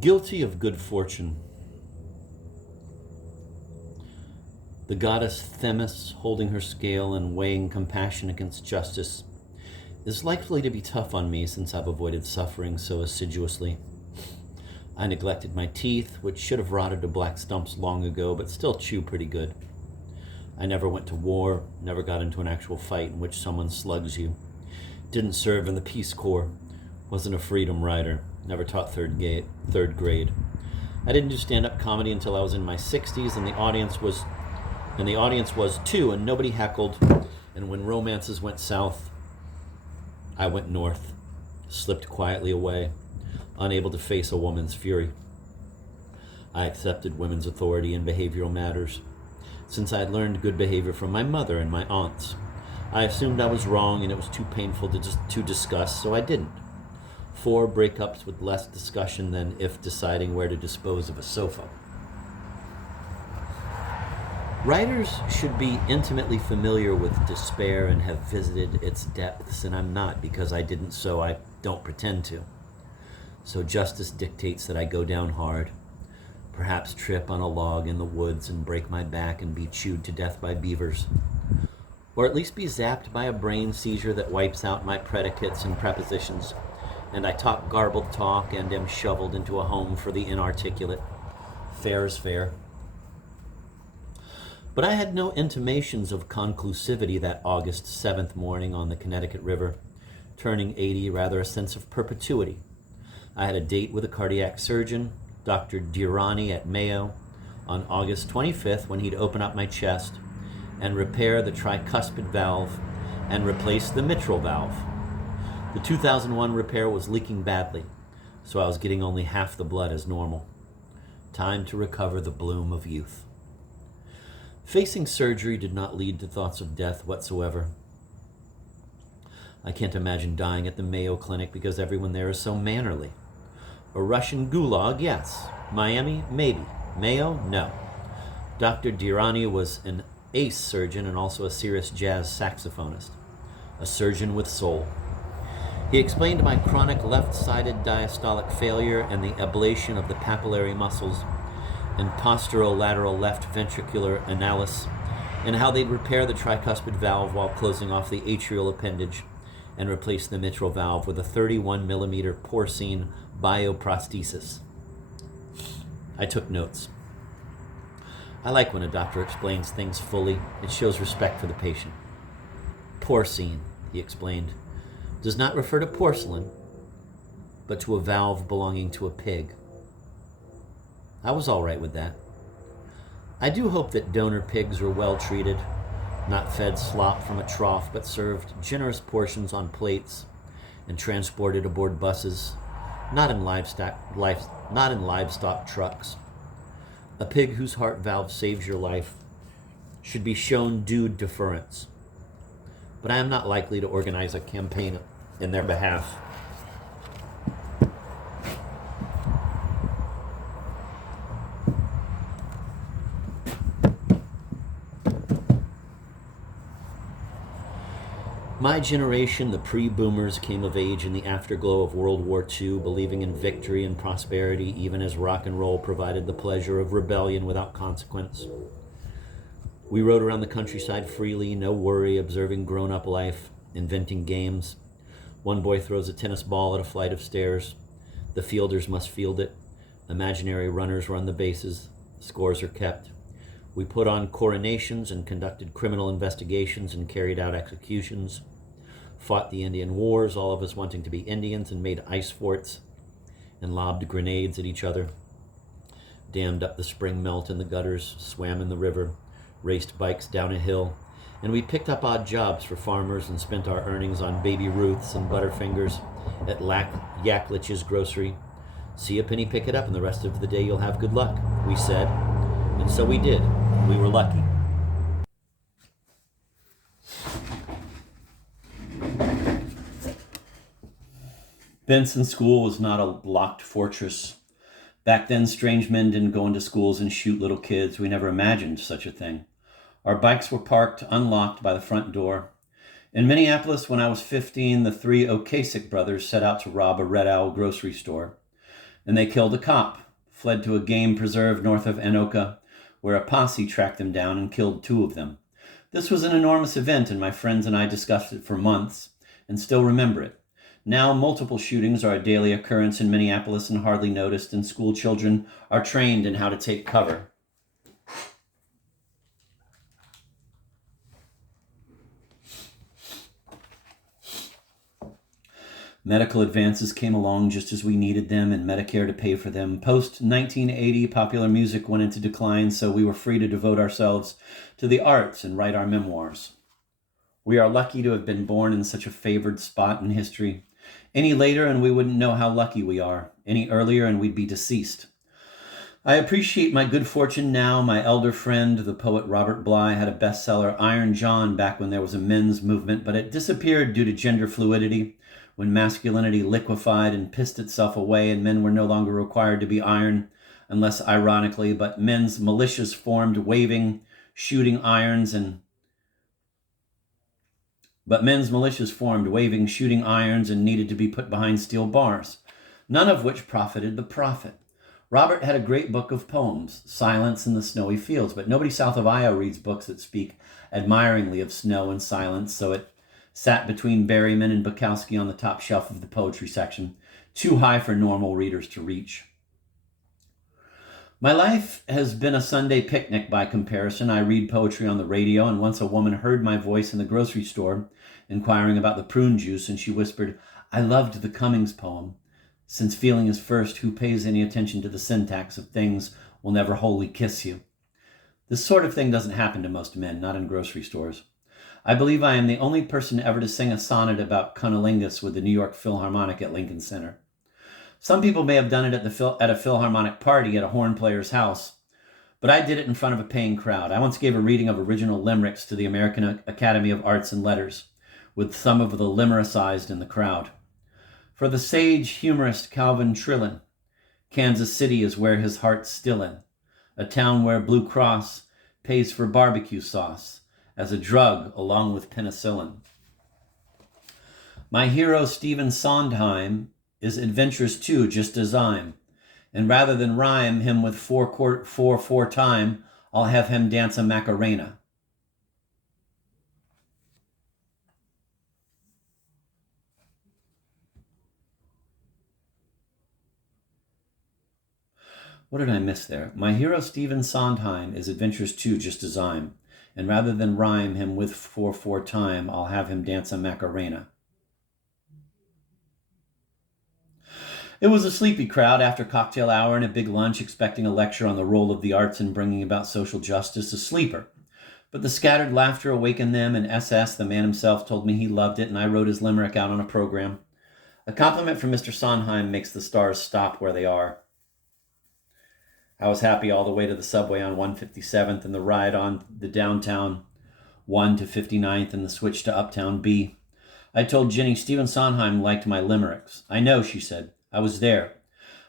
Guilty of good fortune. The goddess Themis, holding her scale and weighing compassion against justice, is likely to be tough on me since I've avoided suffering so assiduously. I neglected my teeth, which should have rotted to black stumps long ago, but still chew pretty good. I never went to war, never got into an actual fight in which someone slugs you. Didn't serve in the Peace Corps, wasn't a freedom rider, never taught third grade. I didn't do stand-up comedy until I was in my 60s, and the audience was too, and nobody heckled. And when romances went south, I went north, slipped quietly away, unable to face a woman's fury. I accepted women's authority in behavioral matters, since I had learned good behavior from my mother and my aunts. I assumed I was wrong and it was too painful to discuss, so I didn't. 4 breakups with less discussion than if deciding where to dispose of a sofa. Writers should be intimately familiar with despair and have visited its depths, and I'm not, because I didn't, so I don't pretend to. So justice dictates that I go down hard, perhaps trip on a log in the woods and break my back and be chewed to death by beavers, or at least be zapped by a brain seizure that wipes out my predicates and prepositions, and I talk garbled talk and am shoveled into a home for the inarticulate. Fair is fair. But I had no intimations of conclusivity that August 7th morning on the Connecticut River, turning 80, rather a sense of perpetuity. I had a date with a cardiac surgeon, Dr. Dirani at Mayo, on August 25th when he'd open up my chest and repair the tricuspid valve and replace the mitral valve. The 2001 repair was leaking badly, so I was getting only half the blood as normal. Time to recover the bloom of youth. Facing surgery did not lead to thoughts of death whatsoever. I can't imagine dying at the Mayo Clinic because everyone there is so mannerly. A Russian gulag, yes. Miami, maybe. Mayo, no. Dr. Dirani was an ace surgeon and also a serious jazz saxophonist. A surgeon with soul. He explained my chronic left-sided diastolic failure and the ablation of the papillary muscles and posterolateral left ventricular analysis, and how they'd repair the tricuspid valve while closing off the atrial appendage and replace the mitral valve with a 31 millimeter porcine bioprosthesis. I took notes. I like when a doctor explains things fully. It shows respect for the patient. Porcine, he explained, does not refer to porcelain, but to a valve belonging to a pig. I was all right with that. I do hope that donor pigs were well treated, not fed slop from a trough, but served generous portions on plates and transported aboard buses, not in livestock trucks. A pig whose heart valve saves your life should be shown due deference. But I am not likely to organize a campaign in their behalf. My generation, the pre-boomers, came of age in the afterglow of World War II, believing in victory and prosperity, even as rock and roll provided the pleasure of rebellion without consequence. We rode around the countryside freely, no worry, observing grown-up life, inventing games. One boy throws a tennis ball at a flight of stairs. The fielders must field it. Imaginary runners run the bases. Scores are kept. We put on coronations and conducted criminal investigations and carried out executions. Fought the Indian Wars, all of us wanting to be Indians, and made ice forts and lobbed grenades at each other. Dammed up the spring melt in the gutters, swam in the river, raced bikes down a hill, and we picked up odd jobs for farmers and spent our earnings on Baby Ruths and Butterfingers at Yaklich's grocery. See a penny, pick it up, and the rest of the day you'll have good luck, we said. And so we did. We were lucky. Benson School was not a locked fortress. Back then, strange men didn't go into schools and shoot little kids. We never imagined such a thing. Our bikes were parked unlocked by the front door. In Minneapolis, when I was 15, the 3 Okasik brothers set out to rob a Red Owl grocery store. And they killed a cop, fled to a game preserve north of Anoka, where a posse tracked them down and killed 2 of them. This was an enormous event, and my friends and I discussed it for months and still remember it. Now, multiple shootings are a daily occurrence in Minneapolis and hardly noticed, and school children are trained in how to take cover. Medical advances came along just as we needed them, and Medicare to pay for them. Post-1980, popular music went into decline, so we were free to devote ourselves to the arts and write our memoirs. We are lucky to have been born in such a favored spot in history. Any later and we wouldn't know how lucky we are. Any earlier and we'd be deceased. I appreciate my good fortune now. My elder friend, the poet Robert Bly, had a bestseller, Iron John, back when there was a men's movement, but it disappeared due to gender fluidity, when masculinity liquefied and pissed itself away and men were no longer required to be iron, unless ironically, but men's militias formed, waving, shooting irons and needed to be put behind steel bars, none of which profited the prophet. Robert had a great book of poems, Silence in the Snowy Fields, but nobody south of Io reads books that speak admiringly of snow and silence, so it sat between Berryman and Bukowski on the top shelf of the poetry section, too high for normal readers to reach. My life has been a Sunday picnic by comparison. I read poetry on the radio, and once a woman heard my voice in the grocery store, inquiring about the prune juice, and she whispered, "I loved the Cummings poem. Since feeling is first, who pays any attention to the syntax of things will never wholly kiss you?" This sort of thing doesn't happen to most men, not in grocery stores. I believe I am the only person ever to sing a sonnet about cunnilingus with the New York Philharmonic at Lincoln Center. Some people may have done it at a Philharmonic party at a horn player's house, but I did it in front of a paying crowd. I once gave a reading of original limericks to the American Academy of Arts and Letters, with some of the limericized in the crowd. For the sage humorist Calvin Trillin, Kansas City is where his heart's stillin', a town where Blue Cross pays for barbecue sauce as a drug along with penicillin. My hero Stephen Sondheim is adventurous too, just as I'm, and rather than rhyme him with four time, I'll have him dance a Macarena. What did I miss there? My hero Stephen Sondheim is adventurous too, just as I'm, and rather than rhyme him with four time, I'll have him dance a Macarena. It was a sleepy crowd after cocktail hour and a big lunch, expecting a lecture on the role of the arts in bringing about social justice, a sleeper. But the scattered laughter awakened them, and SS, the man himself, told me he loved it, and I wrote his limerick out on a program. A compliment from Mr. Sondheim makes the stars stop where they are. I was happy all the way to the subway on 157th and the ride on the downtown 1 to 59th and the switch to uptown B. I told Jenny Stephen Sondheim liked my limericks. I know, she said. I was there.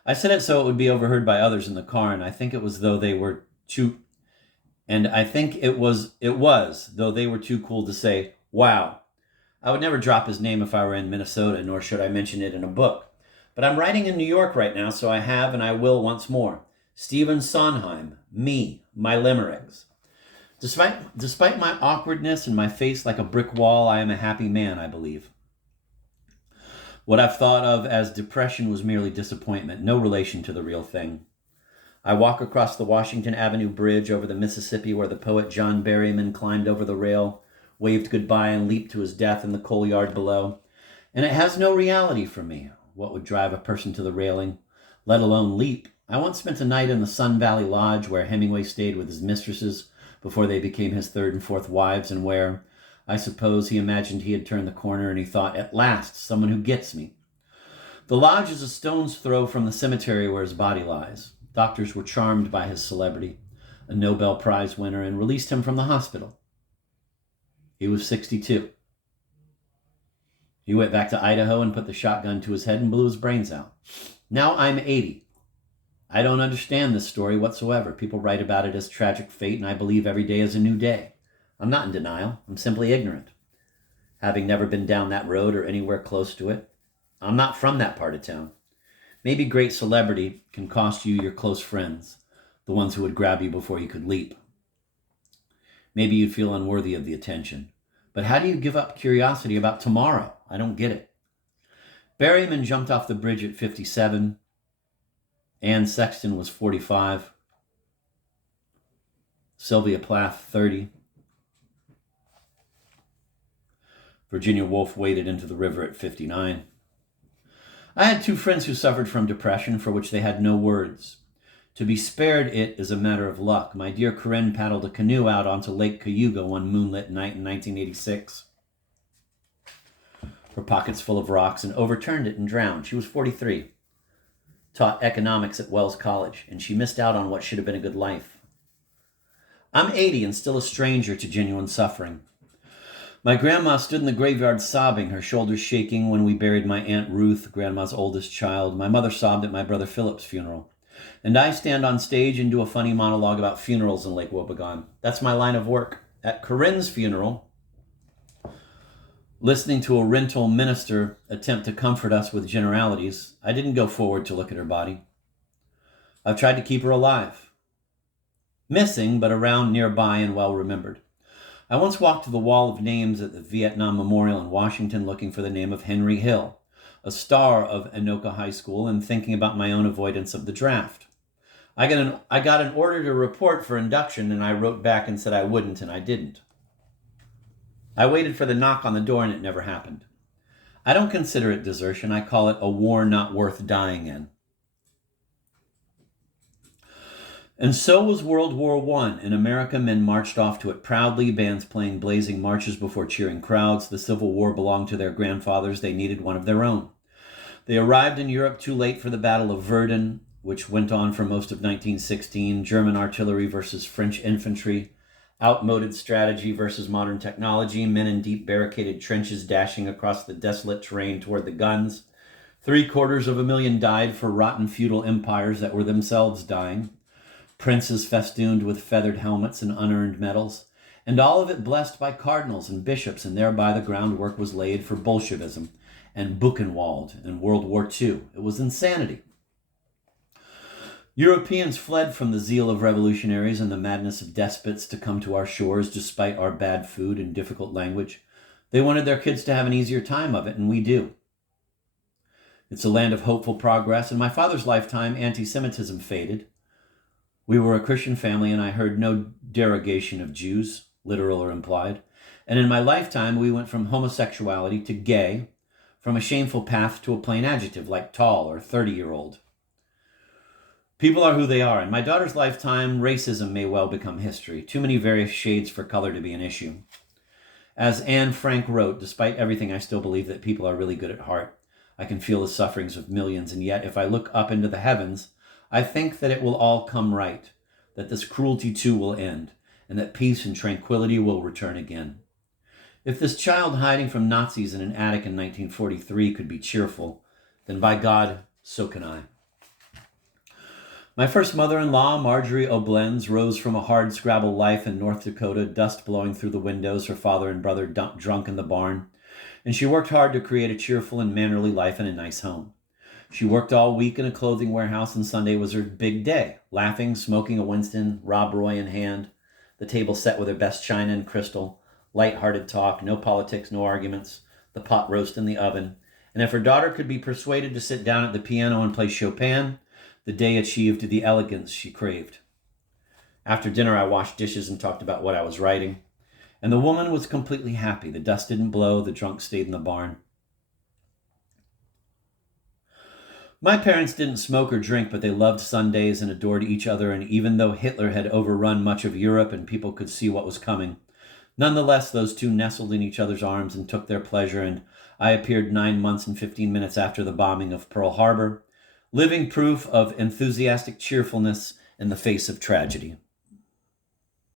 I said it so it would be overheard by others in the car, and I think it was though they were too cool to say, wow. I would never drop his name if I were in Minnesota, nor should I mention it in a book. But I'm writing in New York right now, so I have and I will once more. Stephen Sondheim, me, my limericks. Despite my awkwardness and my face like a brick wall, I am a happy man, I believe. What I've thought of as depression was merely disappointment, no relation to the real thing. I walk across the Washington Avenue Bridge over the Mississippi where the poet John Berryman climbed over the rail, waved goodbye, and leaped to his death in the coal yard below. And it has no reality for me. What would drive a person to the railing, let alone leap? I once spent a night in the Sun Valley Lodge where Hemingway stayed with his mistresses before they became his third and fourth wives, and where, I suppose, he imagined he had turned the corner and he thought, at last, someone who gets me. The lodge is a stone's throw from the cemetery where his body lies. Doctors were charmed by his celebrity, a Nobel Prize winner, and released him from the hospital. He was 62. He went back to Idaho and put the shotgun to his head and blew his brains out. Now I'm 80. I don't understand this story whatsoever. People write about it as tragic fate, and I believe every day is a new day. I'm not in denial. I'm simply ignorant. Having never been down that road or anywhere close to it, I'm not from that part of town. Maybe great celebrity can cost you your close friends, the ones who would grab you before you could leap. Maybe you'd feel unworthy of the attention. But how do you give up curiosity about tomorrow? I don't get it. Berryman jumped off the bridge at 57. Anne Sexton was 45. Sylvia Plath, 30. Virginia Woolf waded into the river at 59. I had 2 friends who suffered from depression for which they had no words. To be spared it is a matter of luck. My dear Corinne paddled a canoe out onto Lake Cayuga one moonlit night in 1986. Her pockets full of rocks, and overturned it and drowned. She was 43. Taught economics at Wells College, and she missed out on what should have been a good life. I'm 80 and still a stranger to genuine suffering. My grandma stood in the graveyard sobbing, her shoulders shaking when we buried my Aunt Ruth, Grandma's oldest child. My mother sobbed at my brother Philip's funeral. And I stand on stage and do a funny monologue about funerals in Lake Wobegon. That's my line of work. At Corinne's funeral, listening to a rental minister attempt to comfort us with generalities, I didn't go forward to look at her body. I've tried to keep her alive. Missing, but around, nearby, and well remembered. I once walked to the wall of names at the Vietnam Memorial in Washington looking for the name of Henry Hill, a star of Anoka High School, and thinking about my own avoidance of the draft. I got an order to report for induction, and I wrote back and said I wouldn't, and I didn't. I waited for the knock on the door, and it never happened. I don't consider it desertion. I call it a war not worth dying in. And so was World War I. In America, men marched off to it proudly, bands playing blazing marches before cheering crowds. The Civil War belonged to their grandfathers. They needed one of their own. They arrived in Europe too late for the Battle of Verdun, which went on for most of 1916. German artillery versus French infantry. Outmoded strategy versus modern technology. Men in deep barricaded trenches dashing across the desolate terrain toward the guns. 750,000 died for rotten feudal empires that were themselves dying. Princes festooned with feathered helmets and unearned medals, and all of it blessed by cardinals and bishops, and thereby the groundwork was laid for Bolshevism and Buchenwald in World War II. It was insanity. Europeans fled from the zeal of revolutionaries and the madness of despots to come to our shores despite our bad food and difficult language. They wanted their kids to have an easier time of it, and we do. It's a land of hopeful progress. In my father's lifetime, anti-Semitism faded. We were a Christian family, and I heard no derogation of Jews, literal or implied. And in my lifetime, we went from homosexuality to gay, from a shameful path to a plain adjective, like tall or 30-year-old. People are who they are. In my daughter's lifetime, racism may well become history. Too many various shades for color to be an issue. As Anne Frank wrote, despite everything, I still believe that people are really good at heart. I can feel the sufferings of millions, and yet if I look up into the heavens, I think that it will all come right, that this cruelty too will end, and that peace and tranquility will return again. If this child hiding from Nazis in an attic in 1943 could be cheerful, then by God, so can I. My first mother-in-law, Marjorie O'Blends, rose from a hard-scrabble life in North Dakota, dust blowing through the windows, her father and brother drunk in the barn, and she worked hard to create a cheerful and mannerly life in a nice home. She worked all week in a clothing warehouse, and Sunday was her big day, laughing, smoking a Winston, Rob Roy in hand, the table set with her best china and crystal, light-hearted talk, no politics, no arguments, the pot roast in the oven. And if her daughter could be persuaded to sit down at the piano and play Chopin, the day achieved the elegance she craved. After dinner, I washed dishes and talked about what I was writing, and the woman was completely happy. The dust didn't blow, the drunk stayed in the barn. My parents didn't smoke or drink, but they loved Sundays and adored each other, and even though Hitler had overrun much of Europe and people could see what was coming, nonetheless, those two nestled in each other's arms and took their pleasure, and I appeared 9 months and 15 minutes after the bombing of Pearl Harbor, living proof of enthusiastic cheerfulness in the face of tragedy.